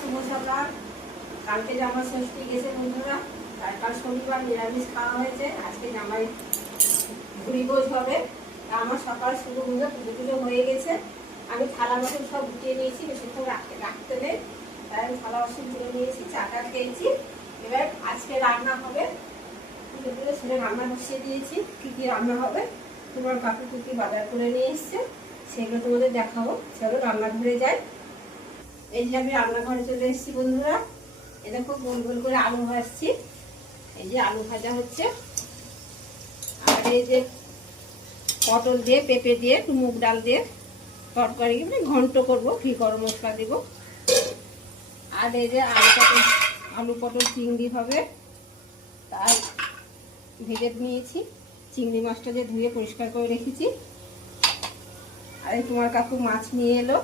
শুভ সকাল। কালকে জামা ষষ্ঠী গেছে বন্ধুরা, কাল শনিবার নিরামিষ খাওয়া হয়েছে, আজকে জামাই ভুড়ি ভোজ হবে। আমার সকাল শুরু হয়ে পুজো টুজো হয়ে গেছে। আমি থালা বাসন সব গুটিয়ে নিয়েছি, বেশিক্ষণ রাখতে নেই, তাই আমি থালা বাসন তুলে নিয়েছি, চাটা খেয়েছি। এবার আজকে রান্না হবে, পুজো টুজো ছেলে রান্না বসিয়ে দিয়েছি। কী কী রান্না হবে, তোমার কাকু কুকি বাজার করে নিয়ে এসছে, সেগুলো তোমাদের দেখাবো। চলো রান্নাঘরে যাই। এই যে আমি রান্নাঘরে চলে এসেছি বন্ধুরা। এ দেখো গোল গোল করে আলু ভাজছি, এই যে আলু ভাজা হচ্ছে। আর এই যে পটল দিয়ে পেঁপে দিয়ে একটু মুগ ডাল দিয়ে তরকারি মানে ঘন্ট করবো, ঘি গরম মশলা দেব। আর এই যে আলু পটল চিংড়ি হবে, তাই ভেজে নিয়েছি। চিংড়ি মাছটা যে ধুয়ে পরিষ্কার করে রেখেছি। আর এই তোমার কাকু মাছ নিয়ে এলো,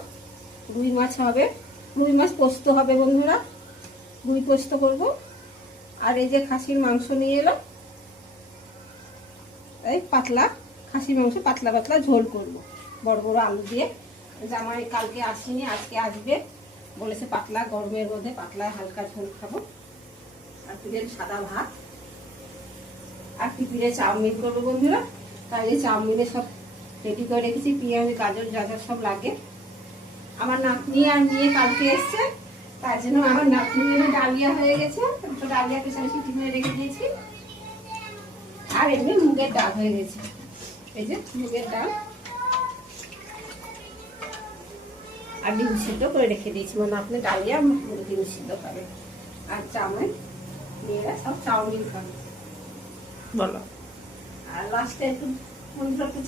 রুই মাছ হবে, রুই মাছ পোস্ত হবে বন্ধুরা, রুই পোস্ত করবো। আর এই যে খাসির মাংস নিয়ে এলো, এই পাতলা খাসির মাংস পাতলা পাতলা ঝোল করব বড় বড় আলু দিয়ে। জামাই কালকে আসেনি, আজকে আসবে বলেছে, পাতলা গরমের মধ্যে পাতলা হালকা ঝোল খাবো। আর পিঠের সাদা ভাত আর পিঠে চাউমিন করবো বন্ধুরা। তাই এই চাউমিনে সব রেডি করে রেখেছি, পেঁয়াজ গাজর যা যা সব লাগে। আমার নাতনি আর নিয়ে কালকে এসছে, তার জন্য আমার নাতনি ডালিয়া হয়ে গেছে, ডালিয়া প্রেসারে সিটি করে রেখে দিয়েছি। আর এমনি মুগের ডাল হয়ে গেছে, এই যে মুগের ডাল আর ডিম সিদ্ধ করে রেখে দিয়েছি। মানে আপনি ডালিয়া ডিম সিদ্ধ খাবে, আর চাউমিন মেয়েরা সব চাউমিন খাবে বলো। আর লাস্টে একটু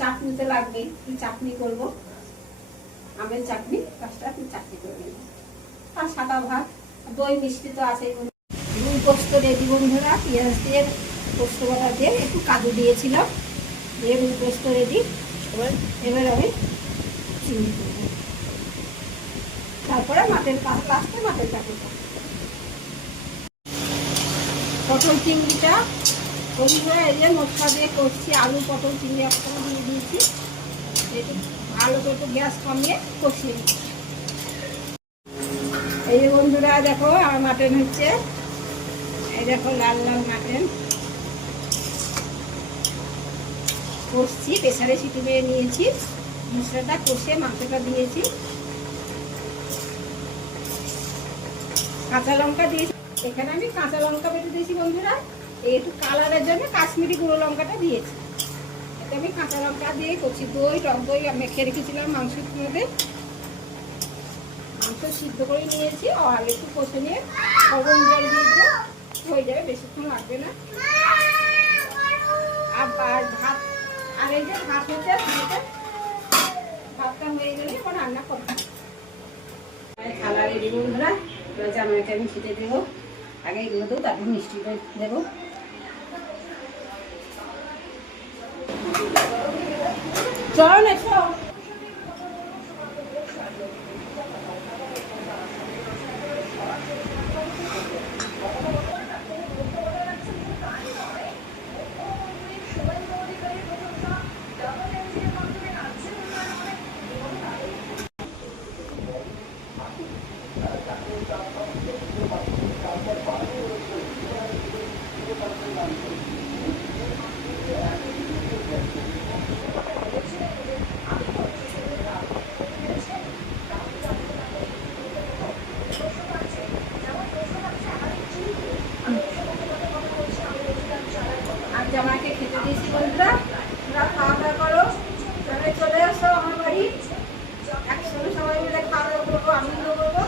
চাটনিতে লাগবে, একটু চাটনি করবো, আমের চাটনি, লাস্টে একটু চাটনি করে নেব। আর সাদা ভাত, দই মিষ্টি তো আছে। রুই পোস্ত রেডি বন্ধুরা, পেঁয়াজ দিয়ে পোস্ত বাটা দিয়ে একটু কাজু দিয়েছিলাম, দিয়ে রুই পোস্ত রেডি। এবার আমি চিংড়ি করব, তারপরে লাস্টে মাছের চাটনিটা। পটল চিংড়িটা বন্ধুরা এই যে মশলা দিয়ে করছি, আলু পটল চিংড়ি একসাথে দিয়ে দিয়েছি। আলুটা একটু গ্যাস কমিয়ে কষিয়ে নিচ্ছি। এই যে বন্ধুরা দেখো আমার মাটন হচ্ছে, এই দেখো লাল লাল মাটন কষছি, প্রেসারে সিটি মেরে নিয়েছি, মশলাটা কষে মাংসটা দিয়েছি, কাঁচা লঙ্কা দিয়েছি। এখানে আমি কাঁচা লঙ্কা বেটে দিয়েছি বন্ধুরা, একটু কালারের জন্য কাশ্মীরি গুঁড়ো লঙ্কাটা দিয়েছি। এটা আমি কাঁচা লঙ্কা দিয়ে করছি। দই টক দই মেখে রেখেছিলাম মাংসের মধ্যে, মাংস সিদ্ধ করে নিয়েছি। আর একটু কষে নিয়ে গরম জল দিয়ে হয়ে যাবে, বেশিক্ষণ লাগবে না। আর ভাত, আর এই যে ভাত হচ্ছে, ভাতটা হয়ে গেলে এখন রান্না করবো। থালা রেডি বন্ধুরা, জামাইকে আমি খেতে দেবো। আগে এগুলো দেবো, তারপর মিষ্টি দেবো। চলো না এসো। জামাইকে খেতে দিয়েছি বন্ধুরা, তোমরা খাওয়া দাওয়া করো, চলে এসো আমার বাড়ি, একসঙ্গে সবাই মিলে খাওয়া দাওয়া করবো, আনন্দ করবো।